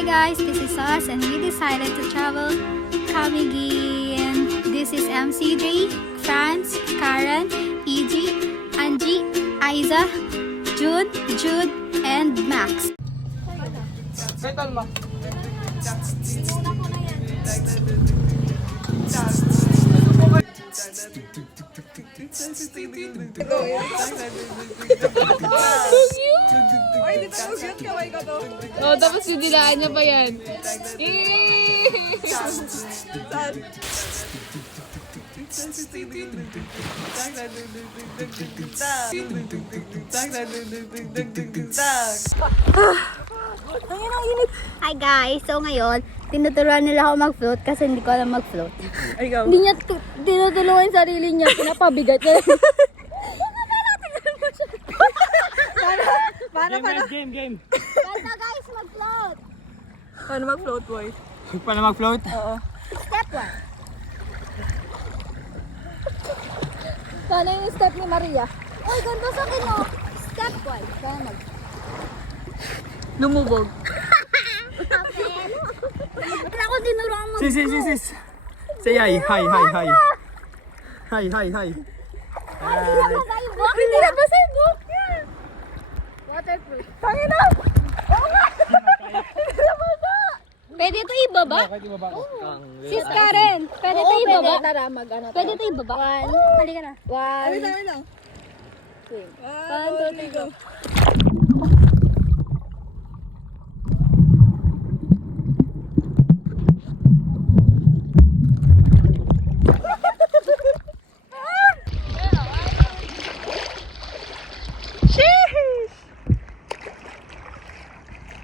Hi guys, this is us and we decided to travel Camiguin. This is MC3, France, Karen, EG, Angie, Aiza, June, Jude, and Max. Oh, tapos didilaan niya pa yan. Hi guys, so ngayon, tinuturuan nila ako mag-float kasi hindi ko alam mag-float. Hindi niya tinutulungan yung sarili niya, pinapabigat niya. Paano? Game. Ganda guys, mag-float! Paano mag-float, boy? Paano mag-float? Oo. Step 1. Paano yung step ni Maria? Uy, ganda sa akin mo! Step 1. Kaya mag... Lumubog. Wala ko tinuruan mo. Sis. Say hi. Hi. Bakit hindi na basa yung book niya? Waterproof. Tangina! Pwede ito ibaba? Bakit ibaba ko? Sis Karen, pwede ito ibaba? Tara, mag-ano tayo. Pwede ito ibaba? Halika na. One, lang. swing. 1, 2, 3, go.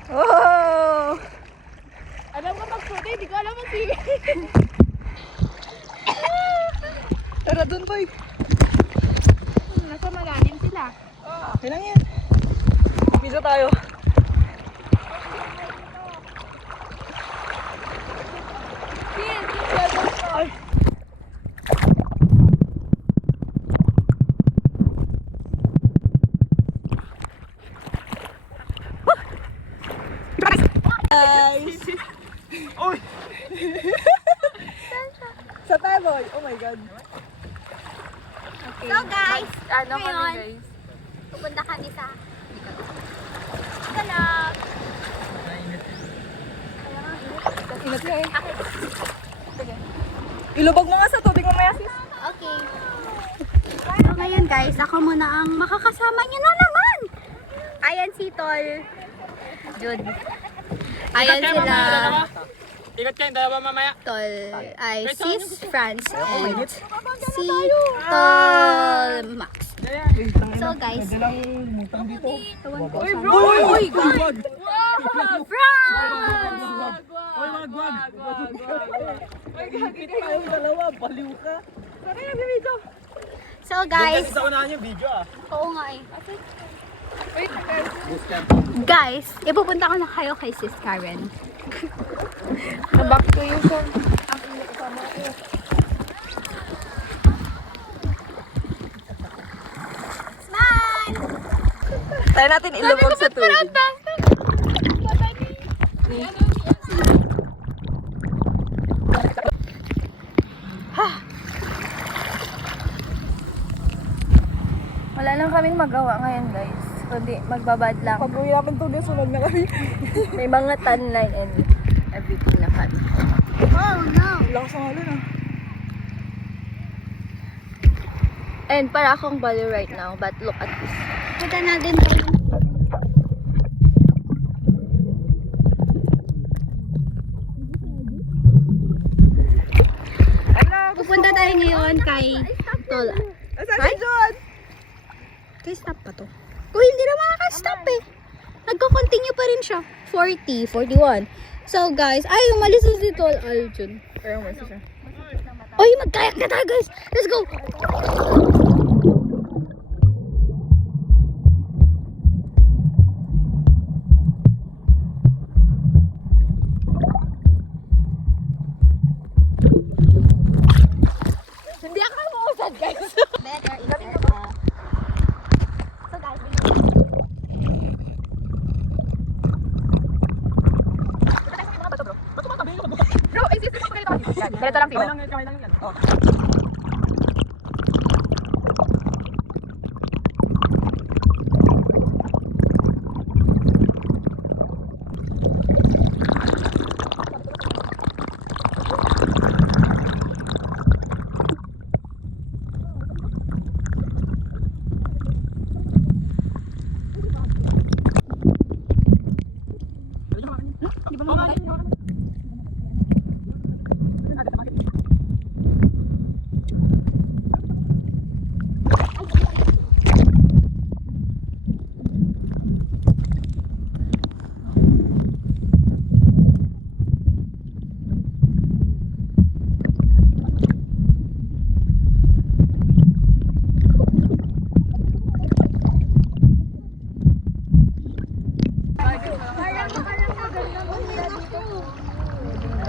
Oh! Alam ko mag-float, hindi ko alam mag-swimming. Tara dun, boy. Nasa malalim sila. Kailang yan. Bisa tayo. Ay. Guys! Uy! Sa tayo, boy. Oh my God. So guys, Ano kami, ngayon, guys? pupunta kami sa... Galap! Ingat ka eh. Ilubog mo nga sa tubig mamaya, sis. Okay. So ngayon guys, ako muna ang makakasama niyo na naman. Ayan si Tol. Jude. Ayan sila. Ikot kayo, dalawa mamaya. Tol. Ay, sis France. And si Tol Max. So guys, Uy, bro! Uy, wag! France! Uy, wag! Ay, gagawin tayong dalawa. Baliw ka. Saan kayo dito? So guys, Sa unahan yung video oo nga eh. Wait, Guys, ipupunta ko na kayo kay sis Karen. back to you, sir. Smile! Tayo natin ilubog sa tubig. Wala lang kaming magawa ngayon, guys. Kundi magbabad lang. Pag-uwi namin to, sunod na kami. May mga tan line and everything na kami. Oh no! Lakas ang halo na. And para akong bali right now, but look at this. Punta natin tayo. Pupunta tayo ngayon kay Tol. Right? Kay stop pa to. Uy, hindi naman naka-stop eh. Nagko-continue pa rin siya. 40, 41. So guys, ay, umalis na si Tol Aljun. Pero mo siya. Uy, magkayak na tayo guys. Let's go. Hindi ako mausad, guys. Better is better. So guys, Ganito lang, Timo. Kamay lang yan. Oh.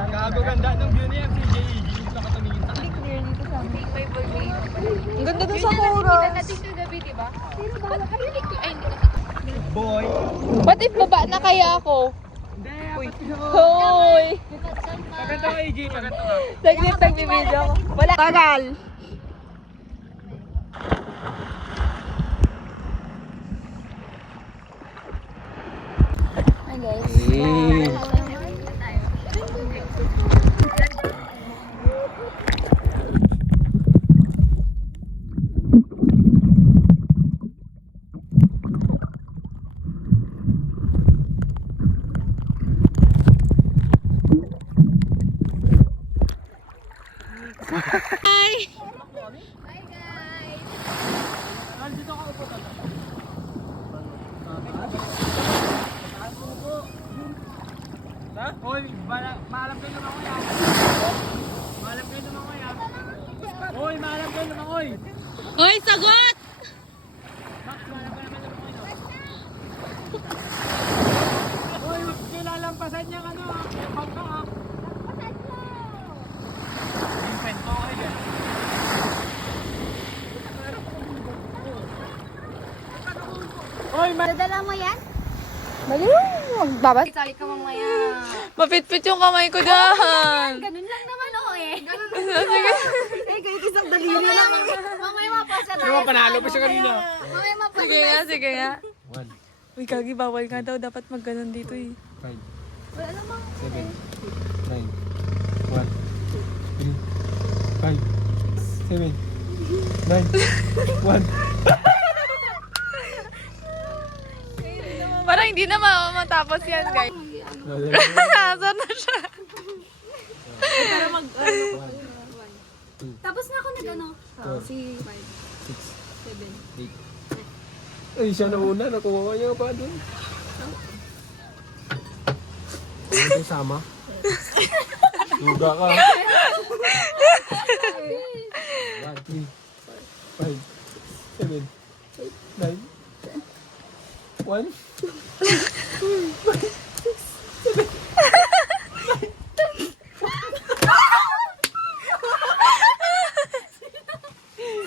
Gago ganda ng view niya si JE. Hindi ka tumingin sa akin. Ang ganda dun sa chorus. Boy. What if baba na kaya ako? Hindi. Hoy! Paganda ka, AJ. Paganda ka. Saglit nagbibideo ko. Wala. Tagal! Hi guys. Ha? Hoy, maalam kayo naman ko yan. Maalam kayo naman ko yan. Hoy, maalam kayo naman ko. Hoy, sagot! Hoy, huwag kilalampasan niyang ano ha. Yung pangka ha. Yung kwento kayo yan. Hoy, Dadala mo yan? Mali magbabas. Sorry ka mamaya. Mapitpit yung kamay ko dyan. Ganun lang naman ako eh. Sige. Eh, kahit isang daliri lang. Mamaya mapasa tayo. Ano ba, panalo pa siya kanina? Mamaya mapasa Sige nga, sige nga. 1, Uy, kagi, bawal nga daw. Dapat magganon dito eh. 5, Wala namang. 7, 9, 1, 2, 3, 5, 7, 9, 1. Parang hindi na matapos yan, guys. Asan na siya? Tapos na ako nag-ano. Si 6, 7, 8. Ay, siya na una. Nakuha niya pa doon. Ano sama? Luga ka. 1, 3, 5, 7, 8, 9, 1.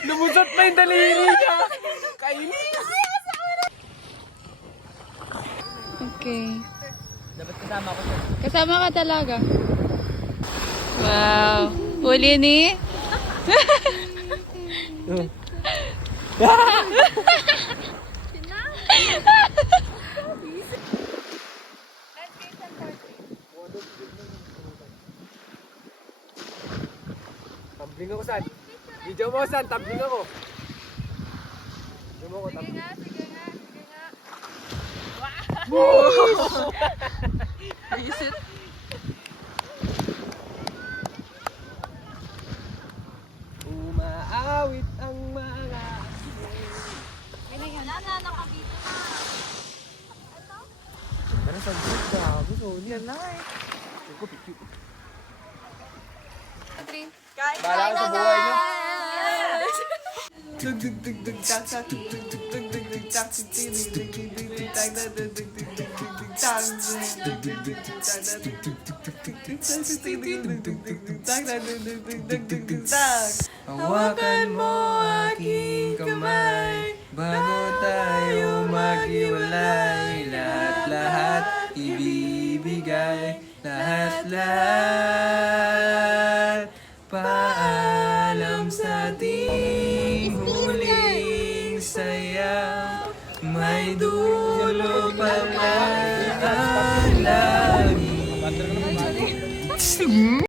Lumusot pa yung daliri niya. Kainis. Okay. Dapat kasama ko siya. Kasama ka talaga. Wow. Huli ni? Tumbling ako, San. Video mo, San. Tumbling ako. Video mo ko, tumbling. Sige nga. Visit. Umaawit ang mga... Nakabito na. Ano sa video? Gago, Sony. Yan na eh. Bahala ka sa buhay niyo. Hawakan mo aking kamay bago tayo maghiwalay. Lahat-lahat ibibigay, lahat-lahat Paalam sa ating huling sayaw. May dulo